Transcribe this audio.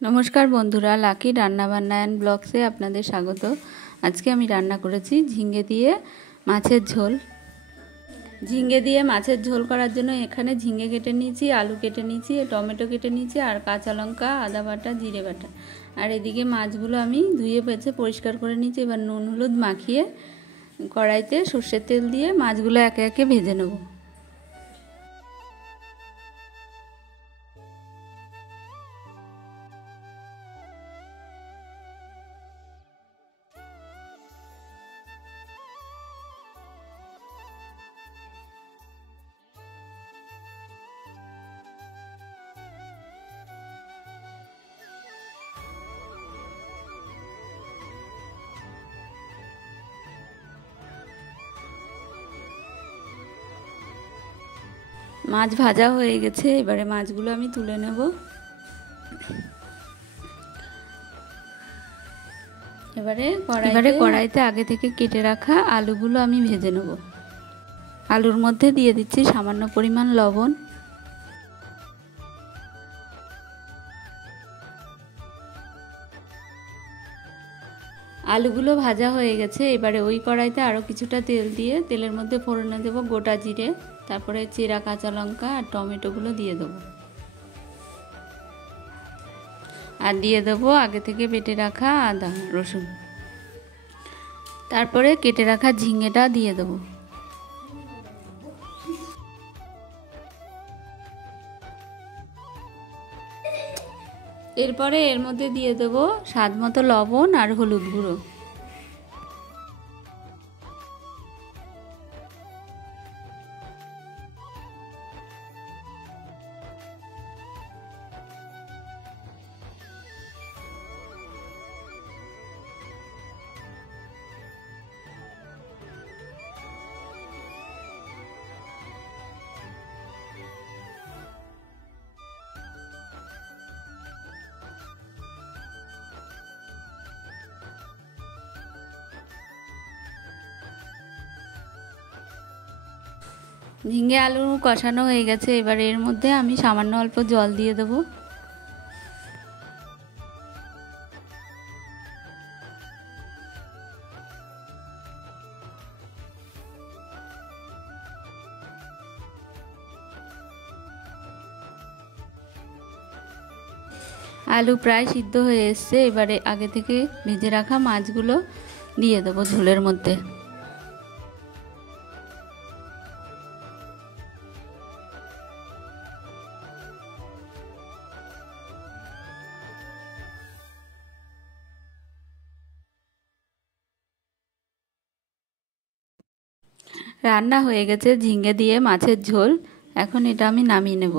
নমস্কার বন্ধুরা, লাকি রান্নাবান্না অ্যান্ড ব্লগসে আপনাদের স্বাগত। আজকে আমি রান্না করেছি ঝিঙে দিয়ে মাছের ঝোল। ঝিঙে দিয়ে মাছের ঝোল করার জন্য এখানে ঝিঙে কেটে নিয়েছি, আলু কেটে নিয়েছি, টমেটো কেটে নিয়েছি, আর কাঁচা লঙ্কা, আদা বাটা, জিরে বাটা। আর এদিকে মাছগুলো আমি ধুয়ে বেছে পরিষ্কার করে নিয়েছি। এবার নুন হলুদ মাখিয়ে কড়াইতে সর্ষের তেল দিয়ে মাছগুলো একে একে ভেজে নেব। মাছ ভাজা হয়ে গেছে, এবারে মাছগুলো আমি তুলে নেব। এবারে কড়াইতে আগে থেকে কেটে রাখা আলুগুলো আমি ভেজে নেব। আলুর মধ্যে দিয়ে দিচ্ছি সামান্য পরিমাণ লবণ। আলুগুলো ভাজা হয়ে গেছে, এবারে ওই কড়াইতে আরও কিছুটা তেল দিয়ে তেলের মধ্যে ফোড়নে দেব গোটা জিরে, তারপরে চেরা কাঁচা লঙ্কা আর টমেটোগুলো দিয়ে দেবো। আর দিয়ে দেবো আগে থেকে বেটে রাখা আদা রসুন, তারপরে কেটে রাখা ঝিঙেটা দিয়ে দেবো। এরপরে এর মধ্যে দিয়ে দেবো স্বাদ মতো লবণ আর হলুদ গুঁড়ো। ঝিঙে আলু কষানো হয়ে গেছে, এবার এর মধ্যে আমি সামান্য অল্প জল দিয়ে দেবো। আলু প্রায় সিদ্ধ হয়ে এসছে, এবারে আগে থেকে ভেজে রাখা মাছগুলো দিয়ে দেবো ঝোলের মধ্যে। রান্না হয়ে গেছে ঝিঙে দিয়ে মাছের ঝোল। এখন এটা আমি নামিয়ে নেব।